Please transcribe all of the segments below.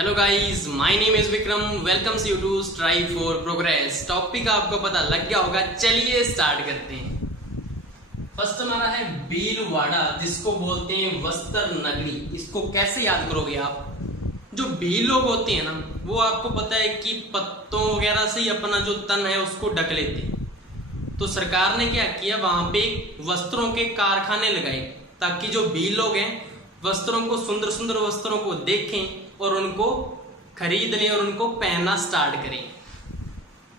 Hello guys, my name is Vikram. Welcomes you to strive for progress. Topic आपको पता लग गया होगा, चलिए स्टार्ट करते हैं। फर्स्ट हमारा है भीलवाड़ा, जिसको बोलते हैं वस्त्र नगरी। इसको कैसे याद करोगे आप? जो भील लोग होते हैं ना, वो आपको पता है कि पत्तों वगैरह से ही अपना जो तन है उसको ढक लेते हैं। तो सरकार ने क्या किया, वहां पे वस्त्रों के कारखाने लगाए ताकि जो भील लोग हैं वस्त्रों को, सुंदर सुंदर वस्त्रों को देखें और उनको खरीद लें और उनको पहनना स्टार्ट करें।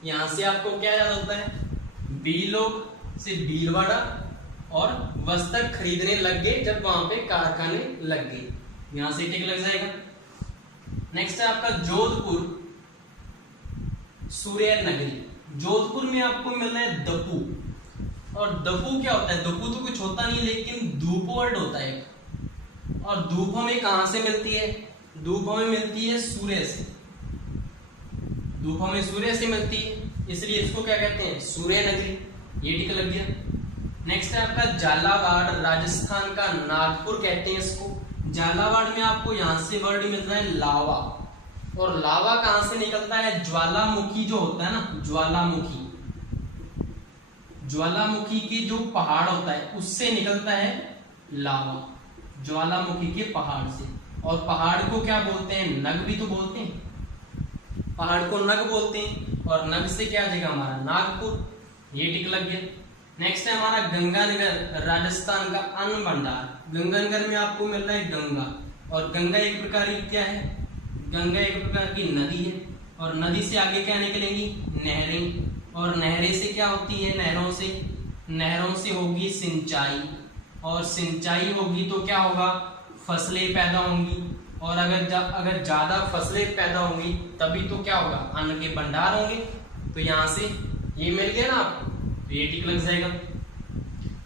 यहां से आपको क्या याद होता है? भील लोग से भीलवाड़ा और वस्त्र खरीदने लग गए जब वहां पे कारखाने लग गए। यहां से टिक लग जाएगा। नेक्स्ट है आपका जोधपुर सूर्य नगरी। जोधपुर में आपको मिल रहा है दपू। और दपू क्या होता है? दपू तो कुछ होता नहीं, लेकिन धूप वर्ड होता है। और धूप हमें कहां से मिलती है? धूप हमें मिलती है सूर्य से। धूप हमें सूर्य से मिलती है, इसलिए इसको क्या कहते हैं? सूर्य नगरी। ये टिक लग गया। नेक्स्ट है आपका झालावाड़, राजस्थान का नागपुर कहते हैं इसको। झालावाड़ में आपको यहां से वर्ड मिल रहा है लावा। और लावा कहां से निकलता है? ज्वालामुखी जो होता है ना, ज्वालामुखी, ज्वालामुखी के जो पहाड़ होता है उससे निकलता है लावा, ज्वालामुखी के पहाड़ से। और पहाड़ को क्या बोलते हैं? नग भी तो बोलते हैं। पहाड़ को नग बोलते हैं। और नग से क्या आ जाएगा हमारा? नागपुर। ये टिक लग गया। नेक्स्ट है हमारा गंगानगर, राजस्थान का अन्न भंडार। गंगानगर में आपको मिल रहा है गंगा। और गंगा एक प्रकार की क्या है? गंगा एक प्रकार की नदी है। और नदी से आगे क्या निकलेंगी? नहरें। और नहरें से क्या होती है? नहरों से होगी सिंचाई। और सिंचाई होगी तो क्या होगा? फसलें पैदा होंगी। और अगर ज्यादा फसलें पैदा होंगी तभी तो क्या होगा? अन्न के भंडार होंगे। तो यहां से ये मिल गया ना आपको, तो ये टिक लग जाएगा।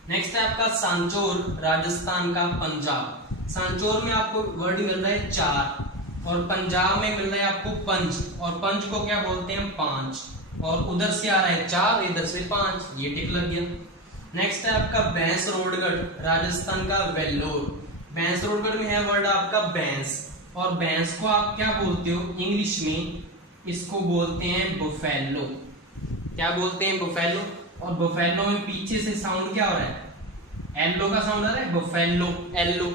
नेक्स्ट है आपका सांचौर, राजस्थान का पंजाब। सांचौर में आपको वर्ड मिल रहा है चार। और पंजाब में मिल रहा है आपको पंच। और पंच को क्या बोलते हैं? पांच। और उधर से आ रहा है चार, इधर से पांच। ये टिक लग गया। नेक्स्ट है आपका भैंसरोडगढ़, राजस्थान का वेल्लोर। भैंसरोडगढ़ में है वर्ड आपका भैंस। और भैंस को आप क्या बोलते हो इंग्लिश में? इसको बोलते हैं बुफेलो। क्या बोलते हैं? बुफेलो। और बुफेलो में पीछे से साउंड क्या हो रहा है? एलो का साउंड आ रहा है, बुफेलो, एलो।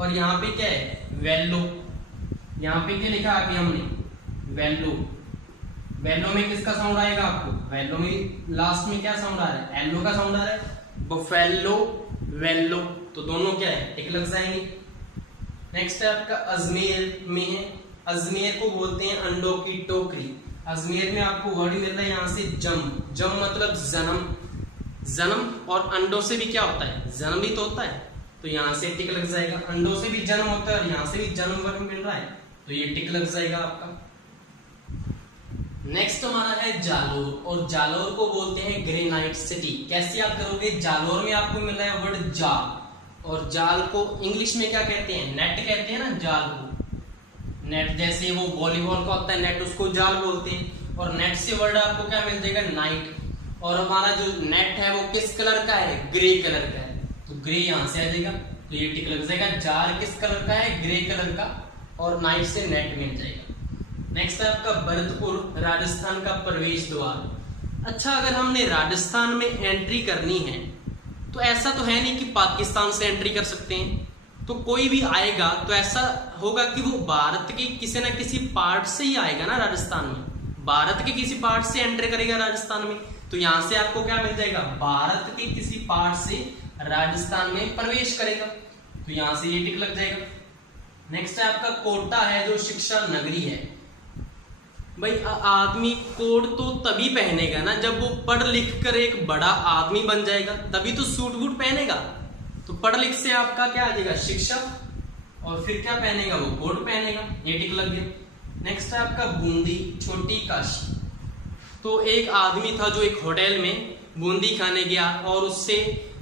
और यहाँ पे क्या है? वेल्लो। यहाँ पे क्या लिखा आगे हमने? वेल्लो। वेल्लो में किसका साउंड आएगा आपको? वेल्लो में लास्ट में क्या साउंड आ रहा है? एलो का साउंड आ रहा है। बुफेलो, वेल्लो, तो दोनों क्या है? टिक लग जाएंगे। नेक्स्ट है आपका अजमेर में है। अजमेर को बोलते हैं अंडों की टोकरी। अजमेर में आपको वर्ड मिल रहा है यहाँ से जम। जम मतलब जन्म। जन्म और अंडों से भी क्या होता है? जन्म भी तो होता है। तो यहाँ से टिक लग जाएगा। अंडों से भी जन्म होता है और यहाँ से भी जन्म वर्ड मिल रहा है, तो ये टिक लग जाएगा आपका। नेक्स्ट हमारा है जालोर। और जालोर को बोलते हैं ग्रेनाइट सिटी। कैसे याद करोगे? जालोर में आपको मिल रहा है वर्ड जाल। और जाल को इंग्लिश में क्या कहते हैं? नेट कहते हैं ना, जाल को। नेट जैसे वो वॉलीबॉल का होता है नेट, उसको जाल बोलते हैं। और नेट से वर्ड आपको क्या मिल जाएगा? नाइट। और हमारा जो नेट है वो किस कलर का है? ग्रे कलर का है, तो ग्रे यहां से आ जाएगा, तो ये टिक लग जाएगा। जाल किस कलर का है? ग्रे कलर का। और नाइट से नेट मिल जाएगा। नेक्स्ट है आपका भरतपुर, राजस्थान का प्रवेश द्वार। अच्छा, अगर हमने राजस्थान में एंट्री करनी है तो ऐसा तो है नहीं कि पाकिस्तान से एंट्री कर सकते हैं। तो कोई भी आएगा तो ऐसा होगा कि वो भारत के किसी ना किसी पार्ट से ही आएगा ना। राजस्थान में भारत के किसी पार्ट से एंट्री करेगा राजस्थान में, तो यहां से आपको क्या मिल जाएगा? भारत के किसी पार्ट से राजस्थान में प्रवेश करेगा, तो यहां से ये टिक लग जाएगा। नेक्स्ट है आपका कोटा है, जो शिक्षा नगरी है। भाई आदमी कोट तो तभी पहनेगा ना जब वो पढ़ लिख कर एक बड़ा आदमी बन जाएगा, तभी तो सूट बूट पहनेगा। तो पढ़ लिख से आपका क्या आ जाएगा? शिक्षक। और फिर क्या पहनेगा? वो कोट पहनेगा। ये टिक लग गया। नेक्स्ट है आपका बूंदी, छोटी काशी। तो एक आदमी था जो एक होटल में बूंदी खाने गया, और उससे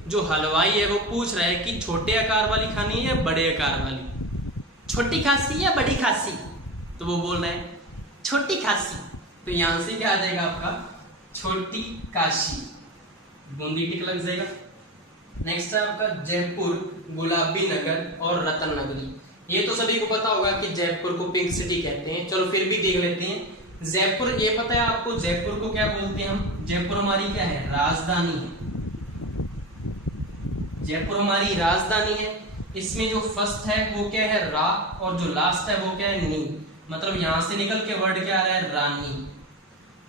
जो हलवाई है वो पूछ रहा है कि छोटे आकार वाली खानी है या बड़े आकार वाली, छोटी खांसी या बड़ी खांसी? तो वो बोल रहा है छोटी खांसी। तो यहां से क्या आ जाएगा आपका? छोटी काशी। बूंदी टिक लग जाएगा। नेक्स्ट है आपका जयपुर, गुलाबी नगर और रतन नगरी। ये तो सभी को पता होगा कि जयपुर को पिंक सिटी कहते हैं। चलो फिर भी देख लेते हैं। जयपुर, ये पता है आपको जयपुर को क्या बोलते हैं हम? जयपुर हमारी क्या है? राजधानी है। जयपुर हमारी राजधानी है। इसमें जो फर्स्ट है वो क्या है? रा, और जो लास्ट है वो क्या है? नी। मतलब यहां से निकल के वर्ड क्या आ रहा है? रानी।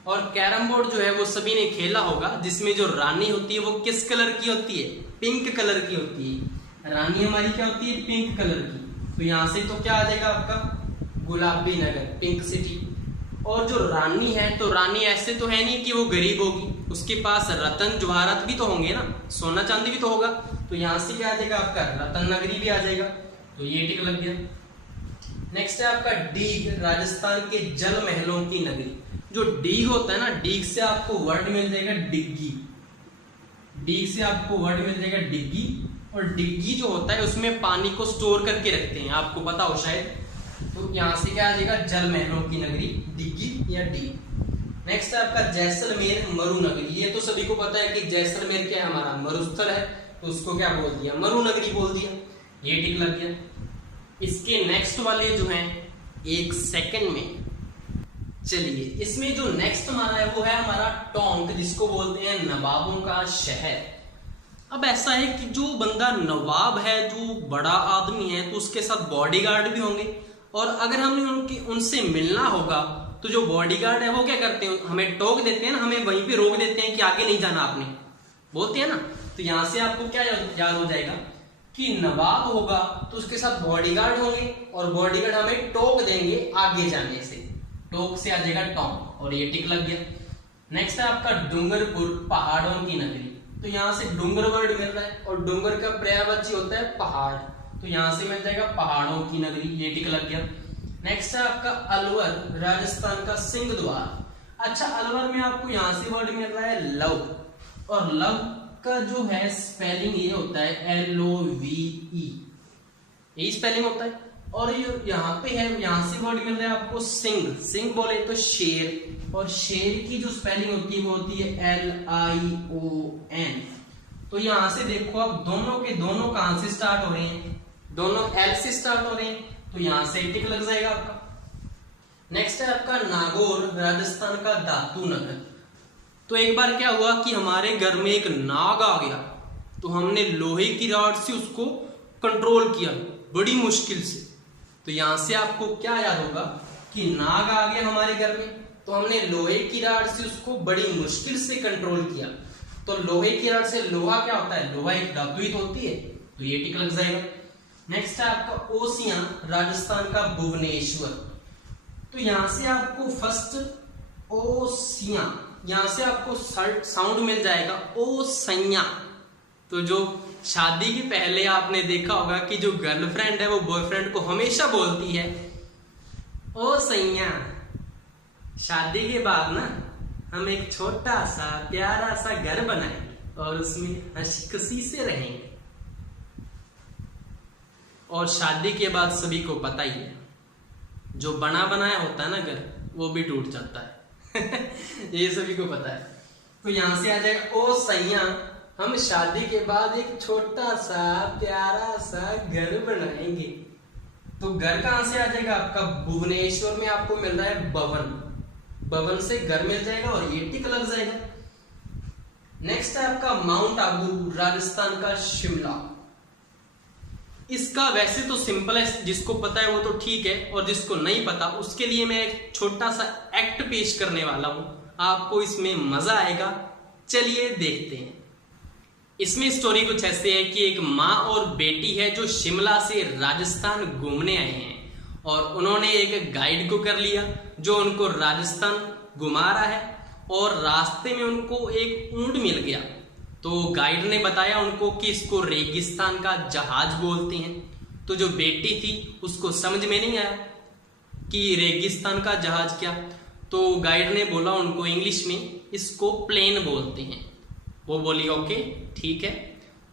और कैरम बोर्ड जो है वो सभी ने खेला होगा, जिसमें जो रानी होती है वो किस कलर की होती है? पिंक कलर की होती है। रानी हमारी क्या होती है? पिंक कलर की। तो यहां से तो क्या आ जाएगा आपका? गुलाबी नगर, पिंक सिटी। और जो रानी है, तो रानी ऐसे तो है नहीं कि वो गरीब होगी, उसके पास रतन जवाहरात भी तो होंगे ना, सोना चांदी भी तो होगा। तो यहां से क्या आ जाएगा आपका? रतन नगरी भी आ जाएगा। तो ये टिक लग गया। नेक्स्ट है आपका डीग, राजस्थान के जल महलों की नगरी। जो डीग होता है ना, डीग से आपको वर्ड मिल जाएगा डिग्गी। डीग से आपको वर्ड मिल जाएगा डिग्गी। और डिग्गी जो होता है उसमें पानी को स्टोर करके रखते हैं, आपको पता हो शायद। तो यहां से क्या आ जाएगा? जल महलों की नगरी, डिग्गी या डीग। नेक्स्ट है आपका जैसलमेर मरुनगरी। ये तो सभी को पता है कि जैसलमेर क्या है? हमारा मरुस्थल है, तो उसको क्या बोल दिया? मरुनगरी बोल दिया। ये टिक लग गया। इसके नेक्स्ट वाले जो हैं 1 सेकंड में, चलिए इसमें जो नेक्स्ट हमारा है वो है हमारा टोंक, जिसको बोलते हैं नवाबों का शहर। अब ऐसा है कि जो बंदा नवाब है, जो बड़ा आदमी है, तो उसके साथ बॉडीगार्ड भी होंगे। और अगर हमने उनसे मिलना होगा तो जो बॉडीगार्ड है वो क्या करते हैं? हमें टोक देते हैं ना, हमें वहीं पे रोक देते हैं कि आगे नहीं जाना आपने, बोलते हैं ना। तो यहां से आपको क्या याद हो जाएगा कि नवाब होगा तो उसके साथ बॉडीगार्ड होंगे, और बॉडीगार्ड हमें टोक देंगे आगे जाने से। टोक से आ जाएगा टोंक, और ये टिक लग गया। नेक्स्ट है आपका डूंगरपुर, पहाड़ों की नगरी। तो यहां से डूंगर वर्ड मिल रहा है, और डूंगर का पर्यायवाची होता है पहाड़, तो यहां से मिल जाएगा पहाड़ों की नगरी। ये टिक लग गया। नेक्स्ट है आपका अलवर, राजस्थान का सिंह द्वार। अच्छा, अलवर में आपको यहां से वर्ड मिल रहा है लव, और लव का जो है स्पेलिंग ये होता है LOVE, यही स्पेलिंग होता है। और ये यहाँ पे है, यहां से वर्ड मिल रहा है आपको सिंह। सिंह बोले तो शेर, और शेर की जो स्पेलिंग होती है वो होती है LION। तो यहां से देखो आप दोनों के दोनों कहां से स्टार्ट हो रहे हैं? दोनों L से स्टार्ट हो रहे हैं, तो यहां से टिक लग जाएगा आपका। नेक्स्ट है आपका नागौर, राजस्थान का धातु नगर। तो एक बार क्या हुआ कि हमारे घर में एक नाग आ गया, तो हमने लोहे की रॉड से उसको कंट्रोल किया बड़ी मुश्किल से। तो यहां से आपको क्या याद होगा कि नाग आ गया हमारे घर में, तो हमने लोहे की रॉड से उसको बड़ी मुश्किल से कंट्रोल किया। तो लोहे की रॉड से लोहा क्या होता है? लोहा एक धातु ही तो होती है, तो ये टिक लग जाएगा। नेक्स्ट है आपका ओसियां, राजस्थान का भुवनेश्वर। तो यहां से आपको फर्स्ट ओसियां, यहां से आपको साउंड मिल जाएगा ओ सैया। तो जो शादी के पहले आपने देखा होगा कि जो गर्लफ्रेंड है वो बॉयफ्रेंड को हमेशा बोलती है ओ सैया। शादी के बाद ना हम एक छोटा सा प्यारा सा घर बनाएंगे और उसमें हंसी खुशी से रहेंगे। और शादी के बाद सभी को पता ही है, जो बना बनाया होता है ना घर, वो भी टूट जाता है ये सभी को पता है। तो यहां से आ जाएगा ओ सैया, हम शादी के बाद एक छोटा सा प्यारा सा घर बनाएंगे। तो घर कहां से आ जाएगा आपका? भुवनेश्वर में आपको मिल रहा है भवन, भवन से घर मिल जाएगा, और ये टिक लग जाएगा। नेक्स्ट है आपका माउंट आबू, राजस्थान का शिमला। इसका वैसे तो सिंपल है, जिसको पता है वो तो ठीक है, और जिसको नहीं पता उसके लिए मैं एक छोटा सा एक्ट पेश करने वाला हूं, आपको इसमें मजा आएगा। चलिए देखते हैं। इसमें स्टोरी कुछ ऐसे है कि एक माँ और बेटी है जो शिमला से राजस्थान घूमने आए हैं, और उन्होंने एक गाइड को कर लिया जो उनको राजस्थान घुमा रहा है। और रास्ते में उनको एक ऊंट मिल गया, तो गाइड ने बताया उनको कि इसको रेगिस्तान का जहाज बोलते हैं। तो जो बेटी थी उसको समझ में नहीं आया कि रेगिस्तान का जहाज क्या, तो गाइड ने बोला उनको इंग्लिश में इसको प्लेन बोलते हैं। वो बोली ओके ठीक है।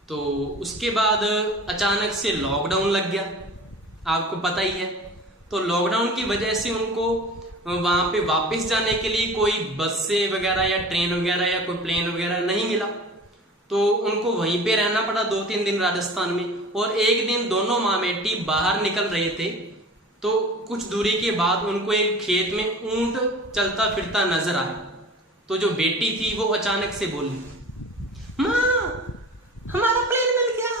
तो उसके बाद अचानक से लॉकडाउन लग गया, आपको पता ही है। तो लॉकडाउन की वजह से उनको वहां पे वापस जाने के लिए कोई बस से वगैरह या ट्रेन वगैरह या कोई प्लेन वगैरह नहीं मिला। तो उनको वहीं पे रहना पड़ा 2-3 दिन राजस्थान में। और एक दिन दोनों माँ बेटी बाहर निकल रहे थे, तो कुछ दूरी के बाद उनको एक खेत में ऊंट चलता फिरता नजर आया। तो जो बेटी थी वो अचानक से बोली, माँ हमारा प्लेन मिल गया।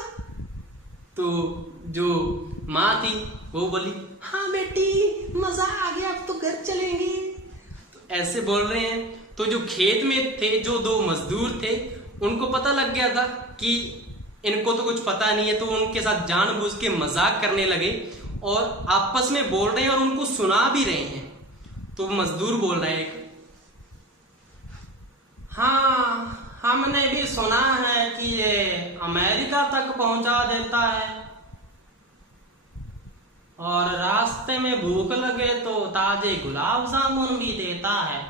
तो जो माँ थी वो बोली, हाँ बेटी मजा आ गया, अब तो घर चलेंगे। तो ऐसे बोल रहे हैं। तो जो खेत में थे जो 2 मजदूर थे, उनको पता लग गया था कि इनको तो कुछ पता नहीं है, तो उनके साथ जानबूझ के मजाक करने लगे और आपस में बोल रहे हैं और उनको सुना भी रहे हैं। तो मजदूर बोल रहे हैं, हाँ हमने भी सुना है कि ये अमेरिका तक पहुंचा देता है और रास्ते में भूख लगे तो ताजे गुलाब जामुन भी देता है।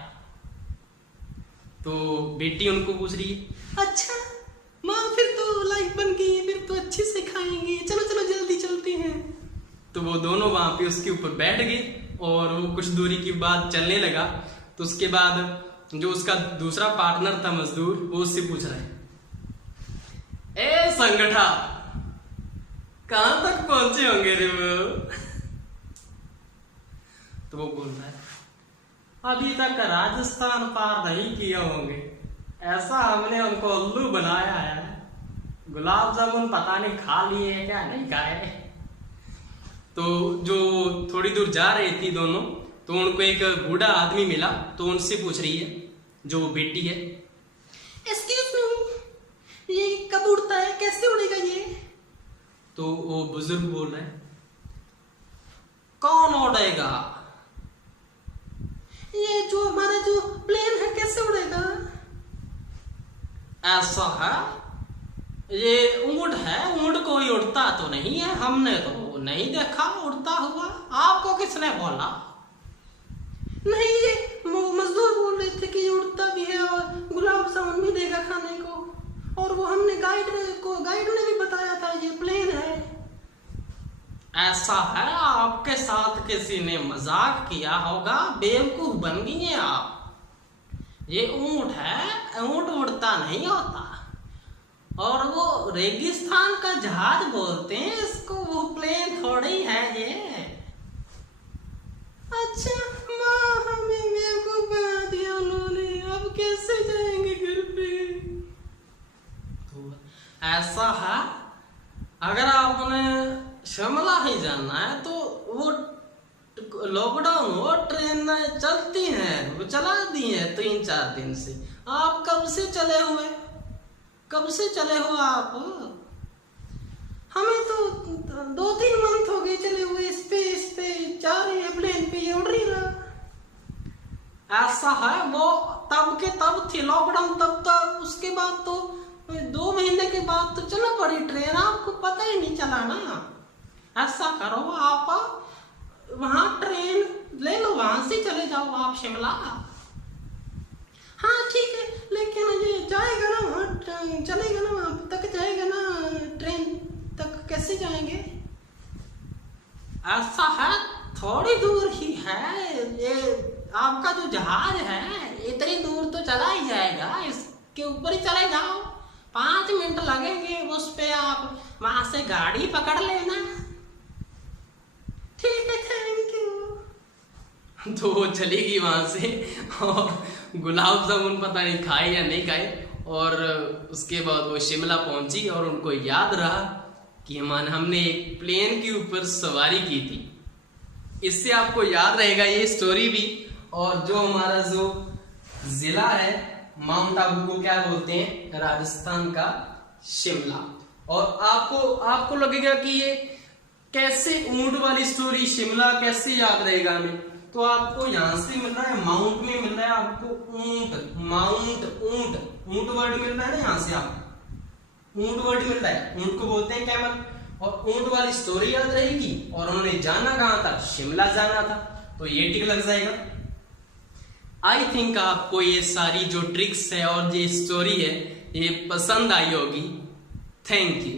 तो बेटी उनको पूछ रही है, अच्छा माँ फिर तो लाइफ बन गई, फिर तो अच्छे से खाएंगे, चलो चलो जल्दी चलते हैं। तो वो दोनों वहां पे उसके ऊपर बैठ गए और वो कुछ दूरी की बाद चलने लगा। तो उसके बाद जो उसका दूसरा पार्टनर था मजदूर, वो उससे पूछ रहा है, ए संगठा कहां तक पहुंचे होंगे रे वो? तो वो बोल रहा है, अभी तक राजस्थान पार नहीं किए होंगे, ऐसा हमने उनको उल्लू बनाया है, गुलाब जामुन पता नहीं खा लिए क्या नहीं खाए। तो जो थोड़ी दूर जा रही थी दोनों, तो उनको एक बूढ़ा आदमी मिला। तो उनसे पूछ रही है जो बेटी है, एक्सक्यूज मी ये कब उड़ता है, कैसे उड़ेगा ये? तो वो बुजुर्ग बोल रहे हैं, कौन उड़ेगा? ये जो हमारा जो प्लेन है कैसे उड़ेगा? ऐसा है, ये ऊंट है, ऊंट कोई उड़ता तो नहीं है, हमने तो नहीं देखा उड़ता हुआ। आपको किसने बोला? नहीं ये मजदूर बोल रहे थे कि ये उड़ता भी है और गुलाब जामुन भी देगा खाने को, और वो हमने गाइड ने भी बताया था ये प्लेन है। ऐसा है, आपके साथ किसी ने मजाक किया होगा, बेवकूफ बन गई हैं आप। ये ऊंट है, ऊंट उड़ता नहीं होता, और वो रेगिस्तान का जहाज बोलते हैं इसको, वो प्लेन थोड़ी है ये। अच्छा माँ हमें बेवकूफ बना दिया उन्होंने, अब कैसे जाएंगे घर पे? तो ऐसा है, अगर आपने शिमला ही जाना है तो वो लॉकडाउन हो, ट्रेन चलती हैं, वो चला दी है 3-4 दिन से। आप कब से चले हुए, कब से चले हो आप? हमें तो 2-3 मंथ हो गए चले हुए, इस पे जा रहे हैं प्लेन पे, ये उड़ रही रहा। ऐसा है, वो तब के तब थी लॉकडाउन, तब उसके बाद तो 2 महीने के बाद तो चला पड़ी ट्रेन, आपको पता ही नहीं चला ना। ऐसा करो आप वहां ट्रेन ले लो, वहां से चले जाओ आप शिमला। हाँ ठीक है, लेकिन ये जाएगा ना वहाँ, चलेगा ना वहाँ तक, जाएगा ना ट्रेन तक, कैसे जाएंगे? ऐसा है, थोड़ी दूर ही है, ये आपका जो जहाज है इतनी दूर तो चला ही जाएगा, इसके ऊपर ही चले जाओ, 5 मिनट लगेंगे उस पे, आप वहां से गाड़ी पकड़ लेना। ठीक है, थैंक यू। तो वो चलेगी वहां से, और गुलाब जामुन पता नहीं खाए या नहीं खाए, और उसके बाद वो शिमला पहुंची और उनको याद रहा कि हमने एक प्लेन के ऊपर सवारी की थी। इससे आपको याद रहेगा ये स्टोरी भी। और जो हमारा जो जिला है माउंट आबू को क्या बोलते हैं, राजस्थान का शिमला। और आपको लगेगा कि ये कैसे ऊंट वाली स्टोरी, शिमला कैसे याद रहेगा हमें? तो आपको यहां से मिल रहा है, माउंट में मिल रहा है आपको ऊंट, माउंट, ऊंट वर्ड मिल रहा है ना, यहां से आपको ऊंट वर्ड मिल रहा है, ऊंट को बोलते हैं कैमल। और ऊंट वाली स्टोरी याद रहेगी, और उन्होंने जाना कहां था, शिमला जाना था, तो ये टिक लग जाएगा। आई थिंक आपको ये सारी जो ट्रिक्स है और ये स्टोरी है ये पसंद आई होगी। Thank you.